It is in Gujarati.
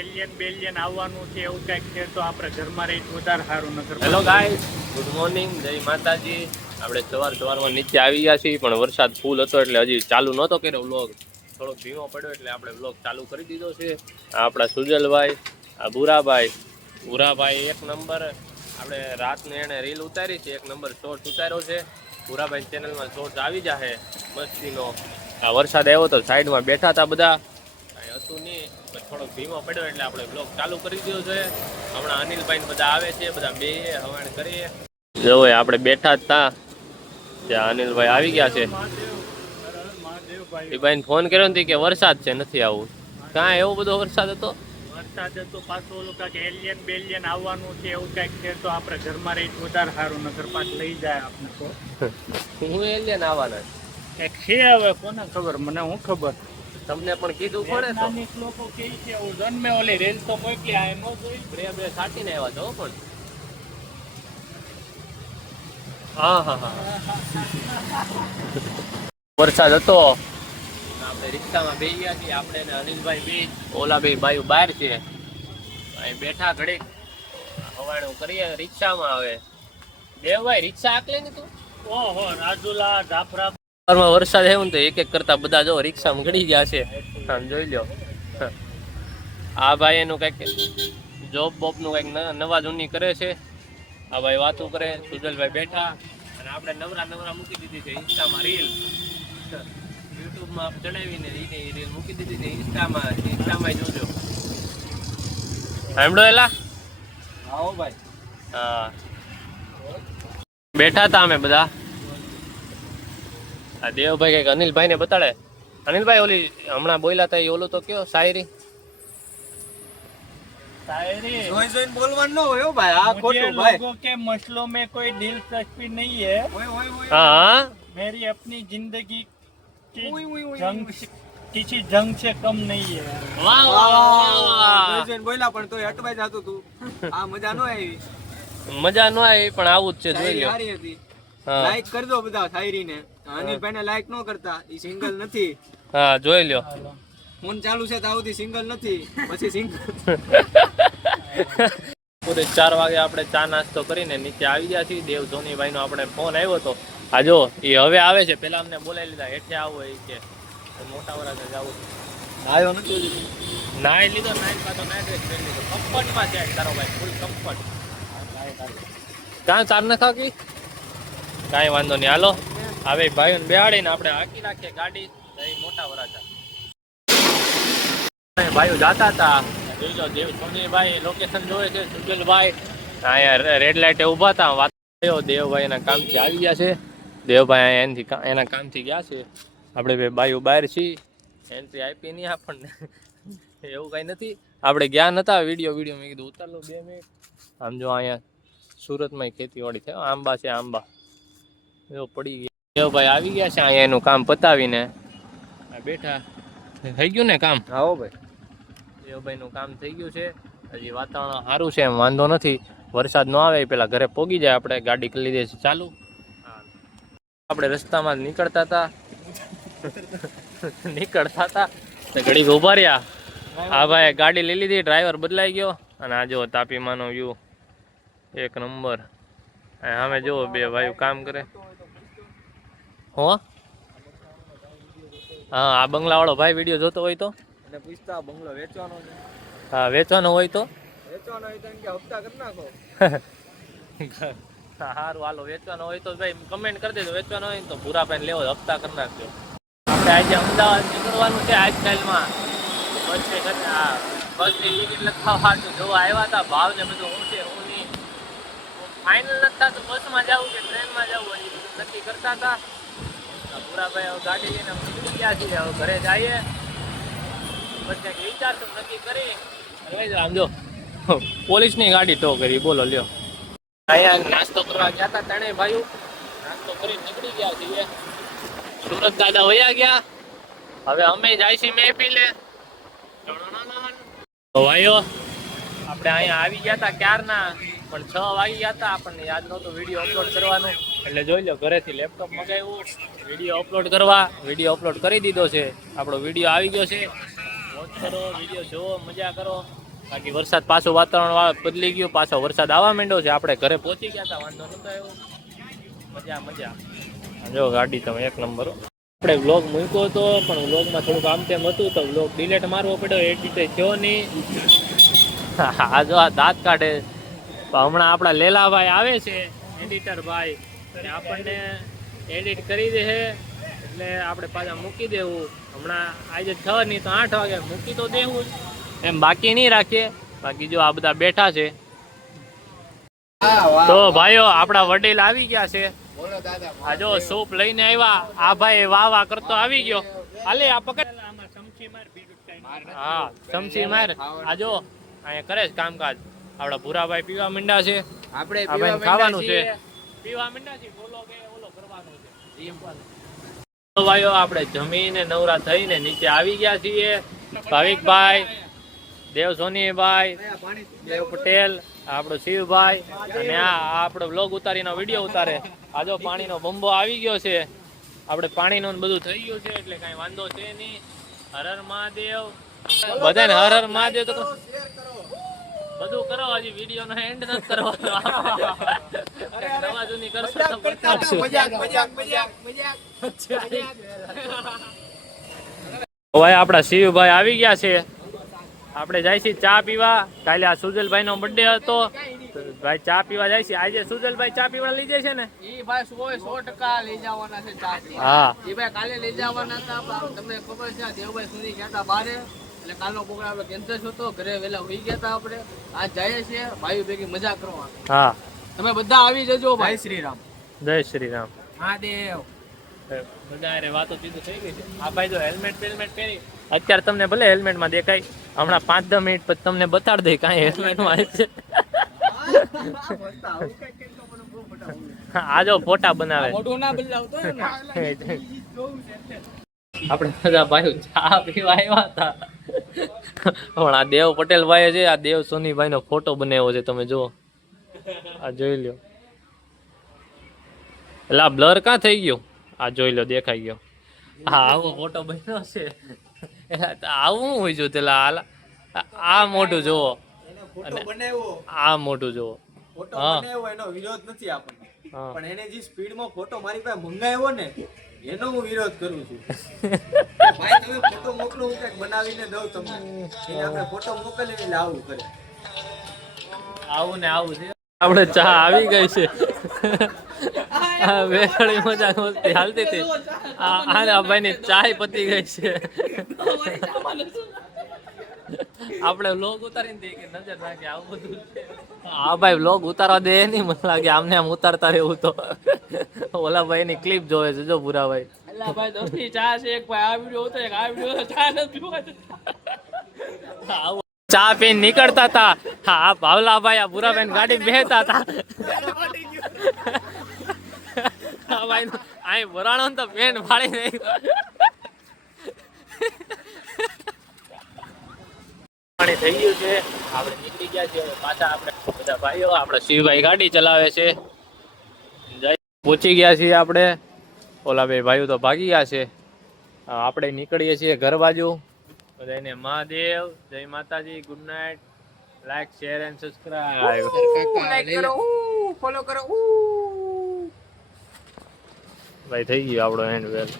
એલિયન બેલિયન આવવાનું છે એવું કંઈક છે તો આપણે ઘરમાં રહી વધારે સારું નગર. હેલો ગાઈસ, ગુડ મોર્નિંગ, જય માતાજી. આપણે સવારમાં નીચે આવી ગયા છીએ, પણ વરસાદ ફૂલ હતો એટલે હજી ચાલુ નહોતો કર્યો વ્લોગ. થોડોક ધીમો પડ્યો એટલે આપણે વ્લોગ ચાલુ કરી દીધો છે. આપણા સુજલભાઈ, આ ભૂરાભાઈ એક નંબર. આપણે રાતને એને રીલ ઉતારી છે, એક નંબર શોર્ટ ઉતાર્યો છે. ભૂરાભાઈ ચેનલમાં શોર્ટ આવી જશે મસ્તીનો. આ વરસાદ આવ્યો તો સાઈડમાં બેઠા હતા બધા, કાંઈ હતું નહીં. થોડોક ધીમો પડ્યો એટલે આપણે બ્લોગ ચાલુ કરી દીધો છે. હમણાં અનિલભાઈ બધા આવે છે, બધા બે હવાણ કરીએ. જો આપણે બેઠા જ તા ત્યાં અનિલભાઈ આવી ગયા છે. એ ભાઈને ફોન કર્યો નથી કે વરસાદ છે, નથી આવું. કાં એવો બધો વરસાદ હતો? વરસાદ હતો પાછું ઓલું કાંઈક એલિયન બેલિયન આવવાનું છે એવું કંઈક છે તો આપણે ઘરમાં રહી વધારે સારું નગર પાછું લઈ જાય આપણે તો. હું એલિયન આવવાના કંઈક છે હવે કોને ખબર, મને હું ખબર. તમને પણ કીધું પડે તો. લોકો કે છે હું જન્મે ઓલી રેલ તો મોકલી આ ન જોઈ બે સાટીને આવ્યા છો પણ. હા વરસાદ હતો, આપણે રિક્ષામાં બેસી ગયા છીએ. આપણે ને અનિલભાઈ બે, ઓલા બે બાયું બહાર છે, અહીં બેઠા ઘડીક હવાણું કરીએ રિક્ષામાં. હવે દેવભાઈ રિક્ષા આકલે ને તું? ઓહો રાજુલા જાફરા વરસાદ એવું ને તો એક એક કરતા બધા જો રિક્ષામાં ગળી ગયા છે. આમ જોઈ લો. આ ભાઈ એનું કઈક જોબ બોબ નું કઈક નવા જૂની કરે છે. આ ભાઈ વાતું કરે, સુજલભાઈ બેઠા, અને આપણે નવરા મૂકી દીધી છે ઇન્સ્ટામાં રીલ. યુટ્યુબમાં ચડાવીને રીલ મૂકી દીધી છે ઇન્સ્ટામાં જોજો. સાંભળો એલા? આવો ભાઈ. હા બેઠા હતા અમે બધા. આ દેવભાઈ કઈક અનિલભાઈ ને બતાડે. અનિલભાઈ ઓલી હમણાં બોલ્યા હતા એ ઓલું તો કયો શાયરી जोइन बोलवान न हो भाई आ खोटू भाई लोगों के मसलों में कोई दिलचस्पी नहीं है। हाँ मेरी अपनी जिंदगी जंग किसी जंग से कम नहीं है। वाह वाह જોइन બોલ્યા પણ તોય અટવાઈ જાતું તું. આ મજા નો આવી. મજા નો આવી પણ આવું જ છે, જોઈ લો. સારી હતી. લાઈક કરજો બધા શાયરી ને. અનિલભાઈ ને લાઈક નો કરતા, ઈ સિંગલ નથી. હા જોઈ લ્યો. ફોન ચાલુ છે તાવથી સિંગલ નથી, પછી સિંગલ. પૂરે 4 વાગે આપણે ચા નાસ્તો કરીને નીચે આવી ગયા છીએ. દેવ ધોનીભાઈ નો આપણે ફોન આવ્યો હતો. આ જો એ હવે આવે છે, પેલા અમને બોલાવી લીધા હેઠે આવો એ કે મોટા વરાગે જવું. આવ્યો નથી. નાઈ લીધો, નાઈ પાછો નાઈ ડ્રેસ પહેરી લીધો. કમ્ફર્ટમાં છે તારો ભાઈ, ફૂલ કમ્ફર્ટ. કાં ચાર ન ખાકી કાંઈ વાંધો નહીં. હાલો હવે ભાઈઓને બેહાડીને આપણે હાકી નાખીએ ગાડી મોટા વરાજા. ભાઈઓ જાતા હતા, જોઈજો દેવ સોનીભાઈ લોકેશન જોવે છે. સુજલભાઈ અહીંયા રેડ લાઇટે ઊભા હતા. વાત દેવભાઈ એના કામથી આવી ગયા છે. દેવભાઈ અહીંયા એના કામથી ગયા છે. આપણે બે બાઈઓ બહાર છીએ, એન્ટ્રી આપી નહીં આપણને. એવું કાંઈ નથી, આપણે ગયા નતા. વિડીયો મેં કીધું ઉતાર લો 2 મિનિટ. આમ જો અહીંયા સુરતમાં ખેતીવાડી છે, આંબા છે, આંબા જો પડી ગયા. દેવભાઈ આવી ગયા છે, અહીંયા એનું કામ પતાવીને બેઠા. થઈ ગયું ને કામ? આવો ભાઈ. દેવભાઈ નું કામ થઈ ગયું છે. હજી વાતાવરણ સારું છે, એમ વાંધો નથી. વરસાદ ન આવે પેલા ઘરે પોગી જાય. આપણે ગાડી કરી લીધી છે ચાલુ. આપણે રસ્તામાં નીકળતા હતા ઘડીક ઉભા રહ્યા. હા ભાઈ ગાડી લઈ લીધી, ડ્રાઈવર બદલાઈ ગયો. અને આ જો તાપીમાંનો વ્યૂ એક નંબર. અમે જો બે ભાઈઓ કામ કરે. હો હા આ બંગલા વાળો ભાઈ વિડીયો જોતો હોય તો અને પૂછતા બંગલો વેચવાનો છે. હા વેચવાનો હોય તો કે હપ્તા કરી નાખો. સારું હાલો, વેચવાનો હોય તો ભાઈ કમેન્ટ કરી દેજો. વેચવાનો હોય તો ભૂરા પેન લેવો, હપ્તા કરી નાખજો. આપણે આજે અમદાવાદ નીકળવાનું છે આજકાલમાં. બસની ટિકિટ લખાવવા જોવા આવ્યા હતા. ભાવ ને બધું હું છે હું નહીં ફાઇનલ નથી થતું. બસમાં જવું કે ટ્રેનમાં જવું હજી બધું નક્કી કરતા હતા. ભૂરાભાઈ હવે ગાડી લઈને નીકળી ગયા છીએ. હવે ઘરે જઈએ પછી વિચારશું નક્કી કરી. આમ જો પોલીસની ગાડી ટો કરી, બોલો લ્યો. અહીંયા નાસ્તો કરવા ગયા હતા ત્રણેય ભાઈઓ. નાસ્તો કરી નીકળી ગયા છીએ. સુરત દાદા વયા ગયા. હવે અમે જાય છીએ મહેફિલે. ભાઈઓ આપણે અહીંયા આવી ગયા હતા ક્યારના, પણ 6 વાગી ગયા હતા. આપણને યાદ નહોતું વિડીયો અપલોડ કરવાનું, એટલે જોઈ લો ઘરેથી લેપટોપ મગાવ્યું વિડીયો અપલોડ કરવા. વિડીયો અપલોડ કરી દીધો છે. આપણો વિડીયો આવી ગયો છે. વોચ કરો, વિડીયો જોવો, મજા કરો. બાકી વરસાદ પાછું વાતાવરણ બદલી ગયું, પાછો વરસાદ આવવા માંડ્યો છે. આપણે ઘરે પહોંચી ગયા હતા, વાંધો નતો આવ્યો. મજા મજા. જો ગાડી તમે એક નંબર. આપણે વ્લોગ મૂક્યો હતો પણ વ્લોગમાં થોડુંક આમ તેમ હતું તો વ્લોગ ડિલેટ મારવો પડ્યો, એડિટ થયો નહીં. આ જો આ દાંત કાઢે. હમણાં આપણા લેલાભાઈ આવે છે એડિટર ભાઈ, આપણને એડિટ કરી દે એટલે આપણે પાછા મૂકી દેવું. હમણાં આજે 6 નહીં તો 8 વાગે મૂકી તો દેવું જ, એમ બાકી નહીં રાખીએ. બાકી જો આ બધા બેઠા છે તો ભાઈઓ આપણા વડીલ આવી ગયા છે. આ જો સૂપ લઈને આવ્યા. આ ભાઈ વાહ કરતો આવી ગયો. હાલે આ પકડ. હા ચમચી માર. આ જો અહીંયા કરે છે કામકાજ. આપડા ભૂરાભાઈ પીવા માંડ્યા છે. આપણે ખાવાનું છે, પીવા માંડ્યા છે. બોલો કે ઓલો કરવાનું છે. તો ભાઈઓ આપણે જમીને નવરા થઈને નીચે આવી ગયા છીએ. ભાવિકભાઈ, દેવ સોનીભાઈ, દેવ પટેલ, આપણો શિવભાઈ અને આ આપણો વ્લોગ ઉતારીનો વિડીયો ઉતારે. આ જો પાણીનો બંબો આવી ગયો છે. આપણે પાણીનું બધું થઈ ગયું છે એટલે કઈ વાંધો છે નહીં. હર હર મહાદેવ બધાને હર હર મહાદેવ. તો બધું કરો, હજી વિડીયો નો એન્ડ નથી કરવાનો. નવા જૂની કરશો તો ભાઈ આપડા શિવભાઈ આવી ગયા છે. આપણે જાય છે ચા પીવા. કાલે આ સુજલભાઈ નો બર્થડે હતો, ભાઈ ચા પીવા જાય છે. આજે સુજલભાઈ ચા પીવા લઈ જાય છે ને? ઈ ભાઈ 100% લઈ જવાના છે ચા. હા ઈ ભાઈ કાલે લઈ જવાના હતા, તમને ખબર છે દેવભાઈ સુધી ગયા હતા બારે, એટલે કાલનો પ્રોગ્રામ આપણે કેન્સલ હતો. ઘરે વેલા હોઈ ગયા હતા આપણે. આજ જઈએ છીએ ભાઈ ભેગી મજા કરવા. હા તમે બધા આવી જજો ભાઈ. શ્રી રામ. જય શ્રી રામ. મહાદેવ. બધા અરે વાતો ચીધું થઈ ગઈ છે. આ ભાઈ જો હેલ્મેટ પહેરી અત્યારે તમને ભલે હેલ્મેટમાં દેખાય, હમણાં 5-10 મિનિટ પછી તમને બતાડ દે કાંઈ હેલ્મેટમાં છે. આ જો ફોટા બનાવે. મોઢું ના બદલાવતો ને. આપણે બધા ભાઈઓ ચા પીવા આવ્યા હતા પણ આ દેવ પટેલ ભાઈ છે, આ દેવ સોનીભાઈ નો ફોટો બનાવ્યો છે. તમે જુઓ, આ જોઈ લ્યો. એટલે આ બ્લર ક્યાં થઈ ગયો? આ જોઈ લો, દેખાઈ ગયો. હા આવો ફોટો બન્યો છે. આવું હોય જો તેલા આ મોટું જોવો, આ મોટું જોવો. ફોટો બનાવ્યો એનો વિરોધ નથી આપણને, પણ એને જે સ્પીડમાં ફોટો મારી પાસે મંગાવ્યો ને એનો હું વિરોધ કરું છું. ભાઈ તમે ફોટો મોકલો, હું કંઈક બનાવીને દઉં તમને. એને આપણે ફોટો મોકલીને એટલે આવું કરે. આવું ને આવું છે. આપણે ચા આવી ગઈ છે. વેખડી મજા મસ્તી હાલતી હતી. આ ભાઈ ની ચાય પતી ગઈ છે. આપણે વ્લોગ ઉતારીને દઈએ કે નજર રાખે આવું બધું છે. હા ભાઈ વ્લોગ ઉતારવા દે નહીં, મને લાગે આમને આમ ઉતારતા રહેવું તો. ઓલા ભાઈ ની ક્લિપ જોવે છે જો ભૂરા ભાઈ. અલ્લા ભાઈ દોસ્તી ચા છે એક ભાઈ. આ વિડિયો ઉતારે, આ વિડિયો ચા ન પીવા. ચા પીને નીકળતા હતા. હા ભાવલાભાઈ આ ભૂરાભાઈ ગાડી બેહતા હતા. હા ભાઈ અહીં વરાણો તો પેન ફાડી નહીં. પાણી થઈ ગયું છે, આપણે નીકળી ગયા છીએ પાછા. આપણે બધા ભાઈઓ, આપણે શિવભાઈ ગાડી ચલાવે છે. પહોંચી ગયા છીએ આપણે. ઓલા બે ભાઈઓ તો ભાગી ગયા છે. આપણે નીકળીએ છીએ ઘર બાજુ. બધાને મહાદેવ, જય માતાજી, good night. Like, share and subscribe. Like કરો, ફોલો કરો. ભાઈ થઈ ગયો આપણો એન્ડ વેલ.